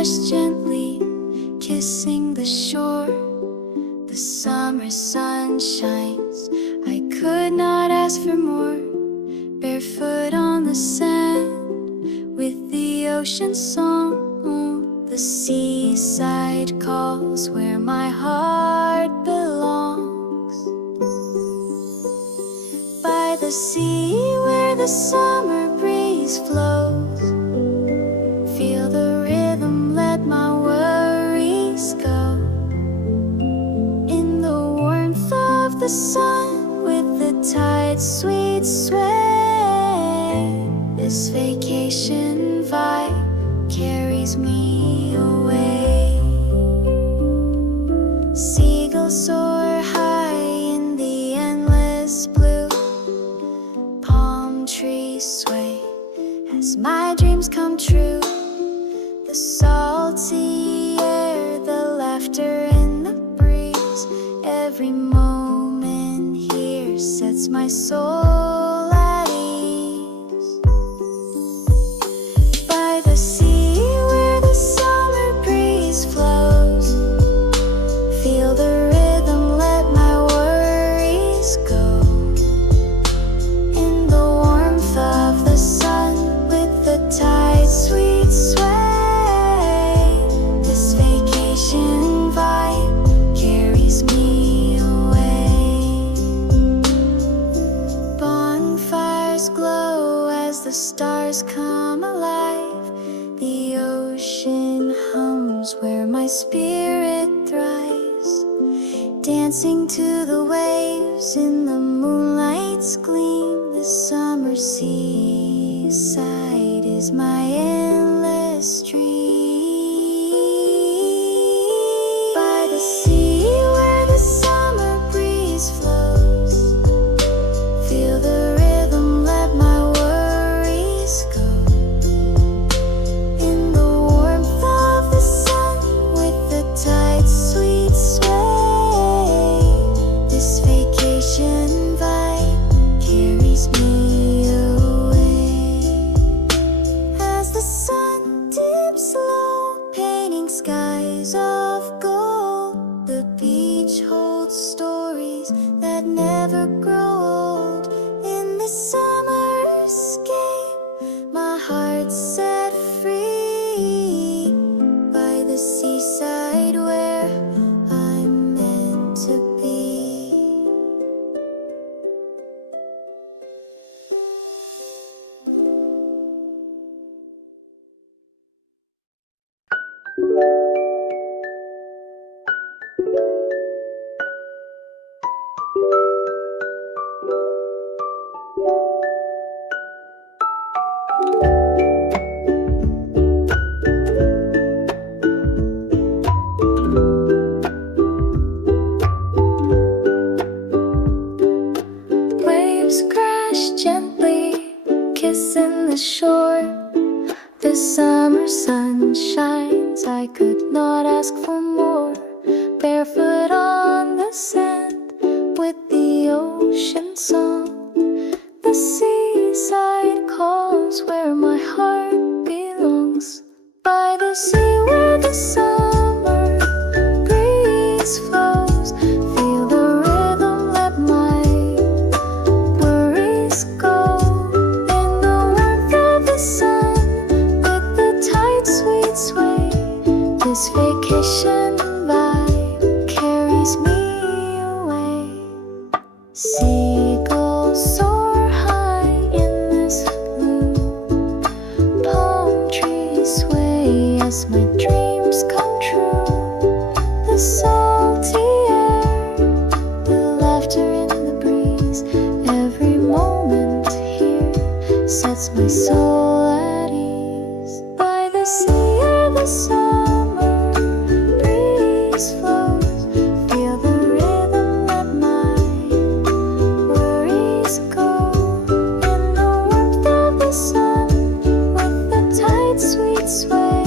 crash gently, kissing the shore. The summer sun shines, I could not ask for more. Barefoot on the sand, with the ocean song. The seaside calls where my heart belongs. By the sea where the summer breeze flows, feel the rhythm, let my worries go. In the warmth of the sun, with the tide's sweet sway, this vacation vibe carries me away. Seagulls soar high in the endless blue, palm trees sway as my dreams come true. The salty air, the laughter in the breeze, every moment here sets my soul at ease. By the sea where the summer breeze flows, feel the rhythm, let my worries go. In the warmth of the sun, with the tide's sweet sway, this vacation vibe carries me away. Bonfires glow as the stars come alive. The ocean hums where my spirit thrives. Dancing to the waves in the moonlight's gleam, the summer seaside is my endless dream. By the sea where the summer breeze flows, feel the rhythm, let my worries go. In the warmth of the sun, with the tide's sweet sway, this vacation vibe carries me away. As the sun dips low, painting skies of gold, the beach holds stories that never grow old. In this summer escape, my heart's set free. By the seaside where I'm meant to be. Waves crash gently, kissing the shore. The summer sun shines, I could not ask for more. Barefoot on the sand, with the ocean song. The seaside calls where my heart belongs. By the sea where the summer breeze flows, feel the rhythm, let my worries go. In the warmth of the sun, with the tide's sweet sway, this vacation vibe carries me away. Seagulls soar high in this blue, palm trees sway as my dreams come true. The salty air, the laughter in the breeze, every moment here sets my soul at ease. By the sea where the summer breeze flows, feel the rhythm, let my worries go. In the warmth of the sun, with the tide's sweet sway,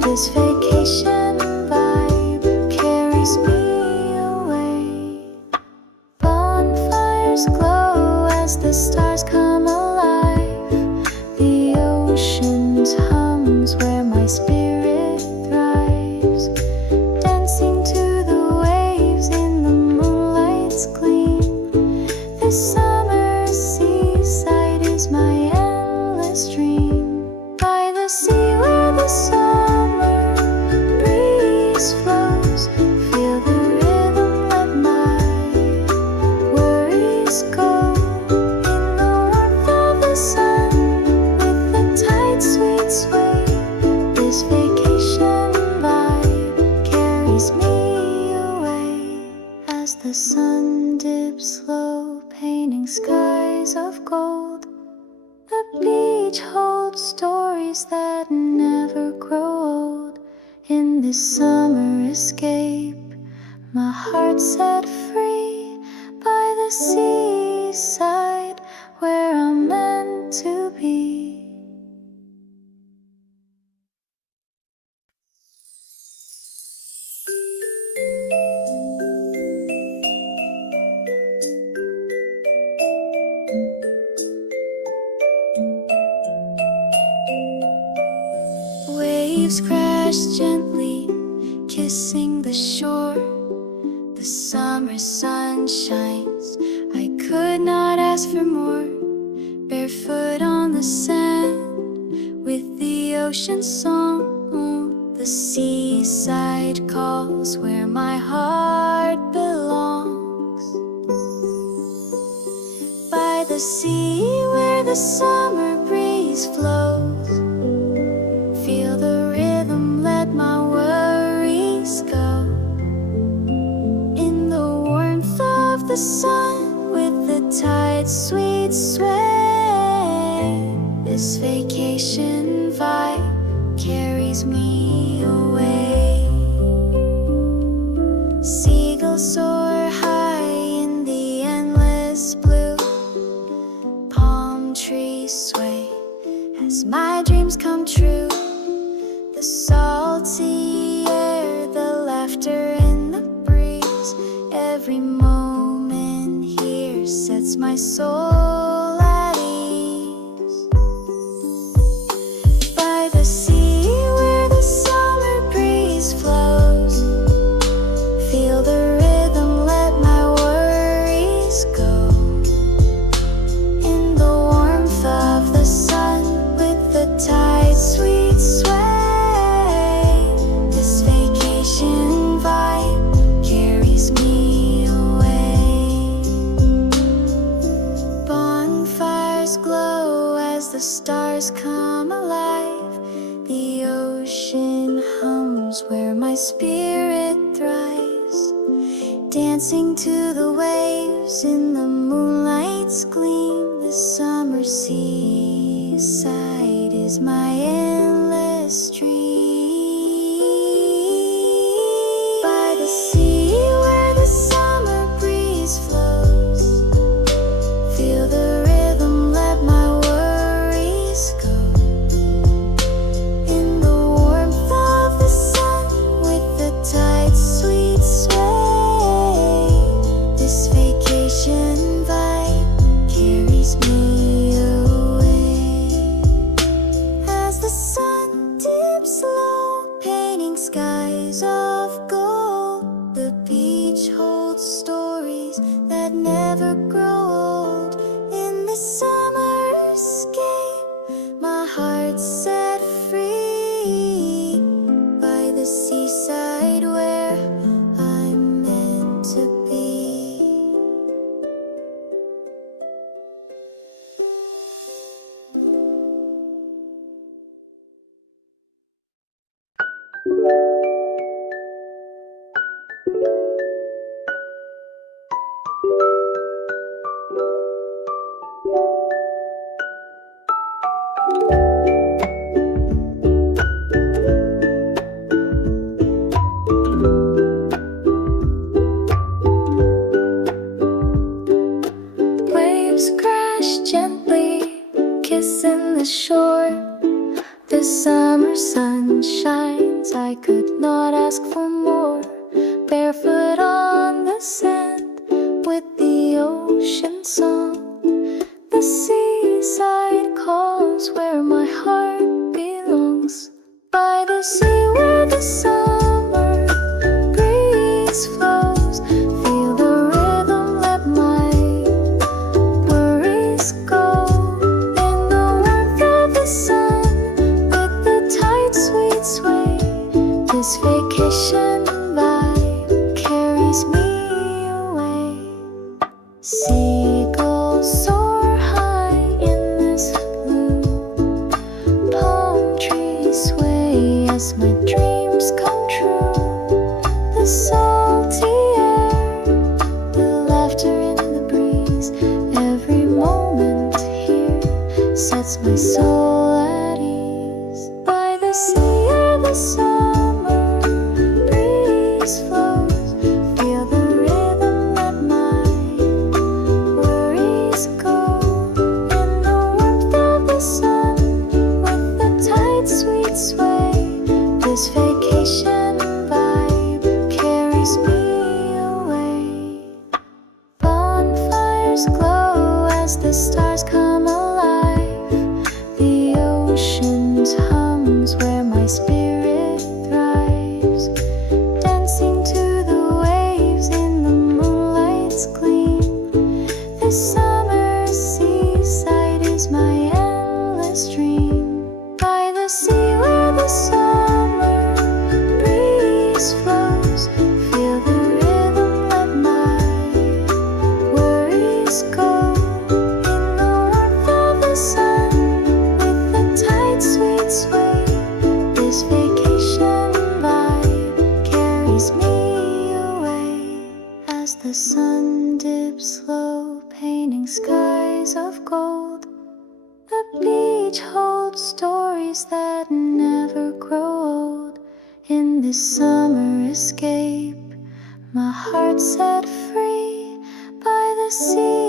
this vacation vibe carries me away. Bonfires glow as the stars come alive. The ocean hums where my spirit the sun dips low, painting skies of gold. The beach holds stories that never grow old. In this summer escape, my heart set free by the seaside where I'm meant to be. Waves crash gently, kissing the shore. The summer sun shines, I could not ask for more. Barefoot on the sand, with the ocean song. The seaside calls where my heart belongs. By the sea where the summer breeze flows, feel the rhythm, let my worries go. In the warmth of the sun, with the tide's sweet sway, this vacation vibe carries me away. Seagulls soar high in the endless blue, palm trees sway as my dreams come true. The salty air, the laughter in the breeze, every moment here sets my soul at ease. By the sea where the summer breeze flows, feel the rhythm, let my worries go. In the warmth of the sun, with the tide's sweet sway, the stars come alive, the ocean hums where my spirit thrives. Dancing to the waves in the moonlight's gleam, the summer seaside is my endless dream. By the sea where the summer breeze flows, feel the rhythm, let my skies of gold. The beach holds stories that never grow old. In this summer escape, my heart set free by the seaside where I'm meant to be. Waves crash gently, kissing the shore. The summer sun shines, I could not ask for more. Barefoot on the sand, with the ocean song. The seaside calls where my heart belongs. By the sea where the summer breeze flows, feel the rhythm, let my worries go. In the warmth of the sun, with the tide's sweet sway, this vacation vibe carries me away. Seagulls soar high in this blue, palm trees sway as my dreams come true. The salty air, sets my soul at ease. By the sea or the summer breeze flows, feel the rhythm, let my worries go. In the warmth of the sun, with the tide sweet sway, this vacation vibe carries me away. Bonfires glow as the stars come alive. The ocean's hums where my spirit thrives. Dancing to the waves in the moonlight's gleam. This summer seaside is my endless dream. By the sea where the summer breeze flows, feel the rhythm, let my worries go. In the warmth of the sun, with the tide sweet sway, this vacation vibe carries me away. As the sun dips low, painting skies of gold, the beach holds stories that never grow old. In this summer escape, my heart set free by the sea